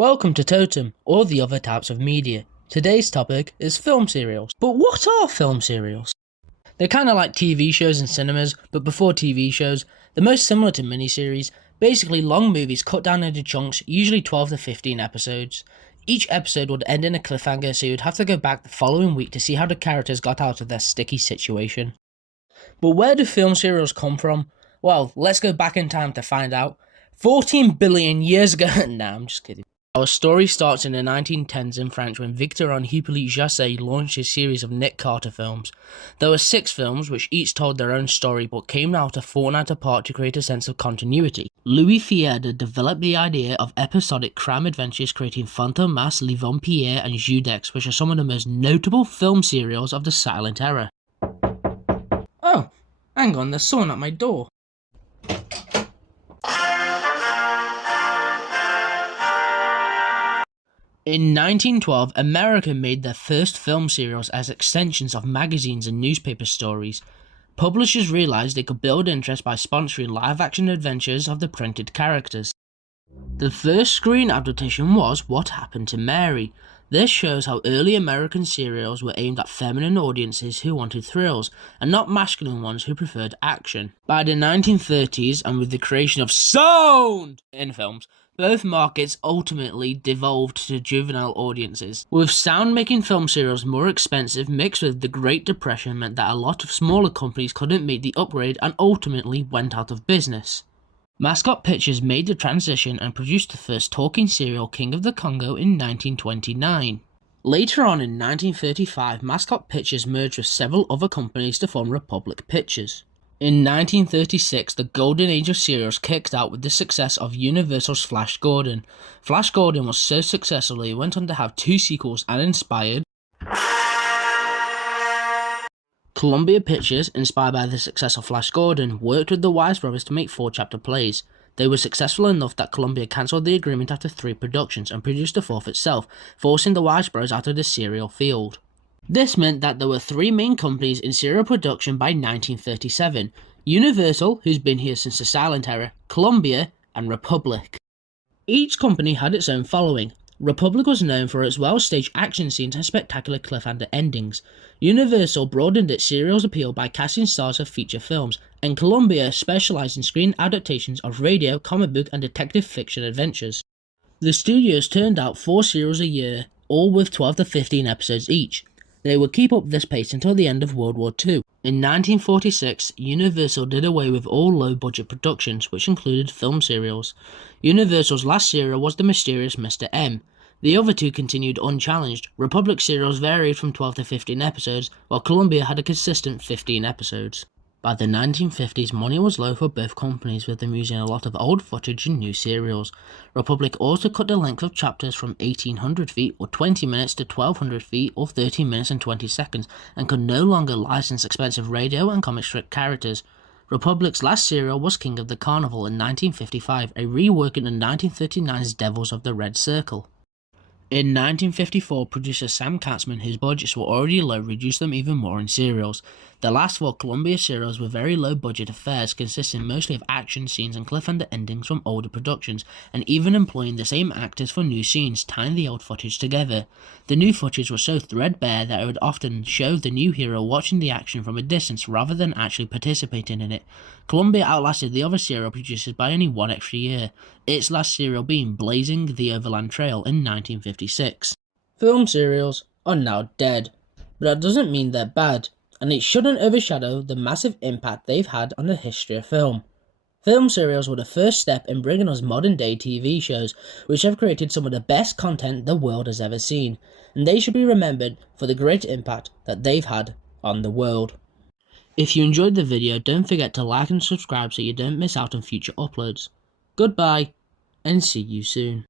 Welcome to Totem, or the other types of media. Today's topic is film serials. But what are film serials? They're kinda like TV shows in cinemas, but before TV shows, they're most similar to miniseries, basically long movies cut down into chunks, usually 12 to 15 episodes. Each episode would end in a cliffhanger, so you'd have to go back the following week to see how the characters got out of their sticky situation. But where do film serials come from? Well, let's go back in time to find out. 14 billion years ago. Nah, I'm just kidding. Our story starts in the 1910s in France when Victor Hippolyte Jasset launched his series of Nick Carter films. There were 6 films which each told their own story but came out a fortnight apart to create a sense of continuity. Louis Fierde developed the idea of episodic crime adventures, creating Fantomas, Les Vampires and Judex, which are some of the most notable film serials of the silent era. Oh, hang on, there's someone at my door. In 1912, America made their first film serials as extensions of magazines and newspaper stories. Publishers realized they could build interest by sponsoring live-action adventures of the printed characters. The first screen adaptation was What Happened to Mary. This shows how early American serials were aimed at feminine audiences who wanted thrills, and not masculine ones who preferred action. By the 1930s, and with the creation of sound in films, both markets ultimately devolved to juvenile audiences. With sound making film serials more expensive, mixed with the Great Depression meant that a lot of smaller companies couldn't make the upgrade and ultimately went out of business. Mascot Pictures made the transition and produced the first talking serial King of the Congo in 1929. Later on in 1935, Mascot Pictures merged with several other companies to form Republic Pictures. In 1936, the golden age of serials kicked out with the success of Universal's Flash Gordon. Flash Gordon was so successful he went on to have 2 sequels and inspired Columbia Pictures, inspired by the success of Flash Gordon, worked with the Wise brothers to make 4-chapter plays. They were successful enough that Columbia cancelled the agreement after 3 productions and produced the 4th itself, forcing the Wise brothers out of the serial field. This meant that there were 3 main companies in serial production by 1937, Universal, who's been here since the silent era, Columbia, and Republic. Each company had its own following. Republic was known for its well-staged action scenes and spectacular cliffhanger endings. Universal broadened its serial's appeal by casting stars of feature films, and Columbia specialised in screen adaptations of radio, comic book and detective fiction adventures. The studios turned out 4 serials a year, all with 12 to 15 episodes each. They would keep up this pace until the end of World War II. In 1946, Universal did away with all low-budget productions, which included film serials. Universal's last serial was The Mysterious Mr. M. The other 2 continued unchallenged. Republic serials varied from 12 to 15 episodes, while Columbia had a consistent 15 episodes. By the 1950s, money was low for both companies, with them using a lot of old footage in new serials. Republic also cut the length of chapters from 1800 feet or 20 minutes to 1200 feet or 13 minutes and 20 seconds, and could no longer license expensive radio and comic strip characters. Republic's last serial was King of the Carnival in 1955, a reworking of 1939's Devils of the Red Circle. In 1954, producer Sam Katzman, whose budgets were already low, reduced them even more in serials. The last 4 Columbia serials were very low-budget affairs, consisting mostly of action scenes and cliffhanger endings from older productions, and even employing the same actors for new scenes, tying the old footage together. The new footage was so threadbare that it would often show the new hero watching the action from a distance rather than actually participating in it. Columbia outlasted the other serial producers by only 1 extra year, its last serial being Blazing the Overland Trail in 1956. Film serials are now dead, but that doesn't mean they're bad, and it shouldn't overshadow the massive impact they've had on the history of film. Film serials were the first step in bringing us modern-day TV shows, which have created some of the best content the world has ever seen, and they should be remembered for the great impact that they've had on the world. If you enjoyed the video, don't forget to like and subscribe so you don't miss out on future uploads. Goodbye, and see you soon.